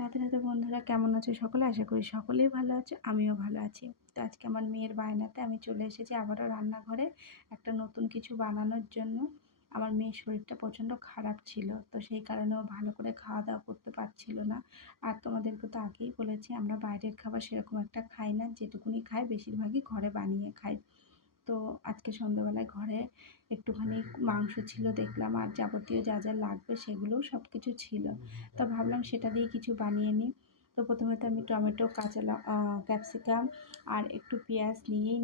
রাতে রাতে বন্ধুরা কেমন আছো সকলে? আশা করি সকলেই ভালো আছো, আমিও ভালো আছি। তো আজকে আমার মেয়ের বায়নাতে আমি চলে এসেছি আবারও রান্নাঘরে একটা নতুন কিছু বানানোর জন্য। আমার মেয়ের শরীরটা প্রচণ্ড খারাপ ছিল, তো সেই কারণে ও ভালো করে খাওয়া দাওয়া করতে পারছিল না। আর তোমাদেরকে তো আগেই বলেছি আমরা বাইরের খাবার সেরকম একটা খাই না, যেটুকুনি খাই বেশিরভাগই ঘরে বানিয়ে খাই। তো আজকে সন্ধ্যাবেলায় ঘরে একটুখানি মাংস ছিল দেখলাম, আর যাবতীয় যা যা লাগবে সেগুলোও সব কিছু ছিল। তো ভাবলাম সেটা দিয়ে কিছু বানিয়ে নিই। তো প্রথমে তো আমি টমেটো, ক্যাপসিকাম আর একটু পেঁয়াজ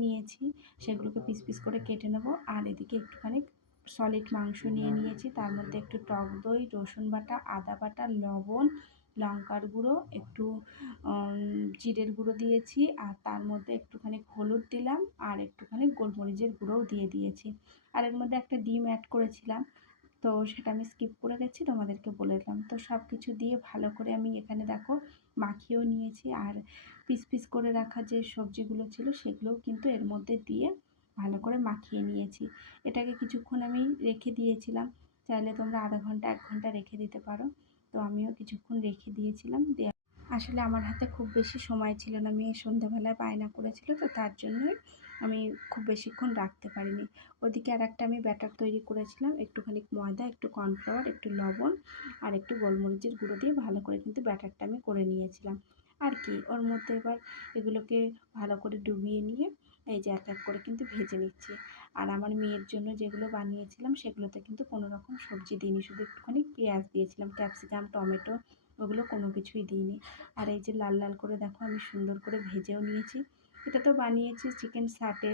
নিয়েছি। সেগুলোকে পিস পিস করে কেটে নেবো। আর এদিকে একটুখানি সলিড মাংস নিয়ে নিয়েছি, তার মধ্যে একটু টক দই, রসুন বাটা, আদা বাটা, লবণ, লঙ্কার গুঁড়ো, একটু জিরের গুঁড়ো দিয়েছি, আর তার মধ্যে একটুখানি হলুদ দিলাম, আর একটুখানি গোলমরিচের গুঁড়োও দিয়ে দিয়েছি। আর এর মধ্যে একটা ডিম অ্যাড করেছিলাম, তো সেটা আমি স্কিপ করে গেছি, তোমাদেরকে বলে দিলাম। তো সব কিছু দিয়ে ভালো করে আমি এখানে দেখো মাখিয়েও নিয়েছি। আর পিস পিস করে রাখা যে সবজিগুলো ছিল সেগুলোও কিন্তু এর মধ্যে দিয়ে ভালো করে মাখিয়ে নিয়েছি। এটাকে কিছুক্ষণ আমি রেখে দিয়েছিলাম, চাইলে তোমরা আধা ঘন্টা 1 ঘন্টা রেখে দিতে পারো। তো আমিও কিছুক্ষণ রেখে দিয়েছিলাম। আসলে আমার হাতে খুব বেশি সময় ছিল না, মেয়ে সন্ধ্যাবেলায় বায়না করেছিল, তো তার জন্যই আমি খুব বেশিক্ষণ রাখতে পারিনি। ওদিকে আর একটা আমি ব্যাটার তৈরি করেছিলাম, একটুখানি ময়দা, একটু কর্নফ্লাওয়ার, একটু লবণ আর একটু গোলমরিচের গুঁড়ো দিয়ে ভালো করে কিন্তু ব্যাটারটা আমি করে নিয়েছিলাম। আর কি ওর মধ্যে এবার এগুলোকে ভালো করে ডুবিয়ে নিয়ে এই যে এক এক করে কিন্তু ভেজে নিচ্ছি। আর আমার মেয়ের জন্য যেগুলো বানিয়েছিলাম সেগুলোতে কিন্তু কোনো রকম সবজি দিইনি, শুধু একটুখানি পেঁয়াজ দিয়েছিলাম, ক্যাপসিকাম, টমেটো, ওগুলো কোনো কিছুই দিইনি। আর এই যে লাল লাল করে দেখো আমি সুন্দর করে ভেজেও নিয়েছি। এটা তো বানিয়েছি চিকেন সাটে,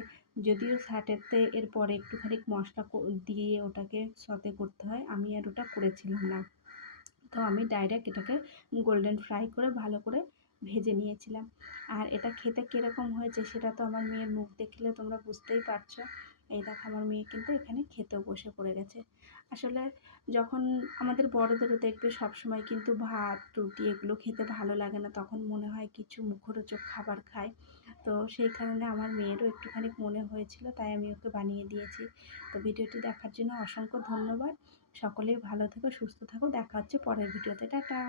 যদিও সাটেতে এরপরে একটুখানি মশলা দিয়ে ওটাকে সতে করতে হয়, আমি আর ওটা করেছিলাম না। তো আমি ডাইরেক্ট এটাকে গোল্ডেন ফ্রাই করে ভালো করে ভেজে নিয়েছিলাম। আর এটা খেতে কীরকম হয়েছে সেটা তো আমার মেয়ের মুখ দেখলে তোমরা বুঝতেই পারছো। এই দেখো আমার মেয়ে কিন্তু এখানে খেতেও বসে পড়ে গেছে। আসলে যখন আমাদের বড়দেরও দেখবে সবসময় কিন্তু ভাত রুটি এগুলো খেতে ভালো লাগে না, তখন মনে হয় কিছু মুখরোচক খাবার খায়। তো সেই কারণে আমার মেয়েরও একটুখানি মনে হয়েছিল, তাই আমি ওকে বানিয়ে দিয়েছি। তো ভিডিওটি দেখার জন্য অসংখ্য ধন্যবাদ। সকলেই ভালো থেকো, সুস্থ থাকো, দেখা হচ্ছে পরের ভিডিওতে। টাটা।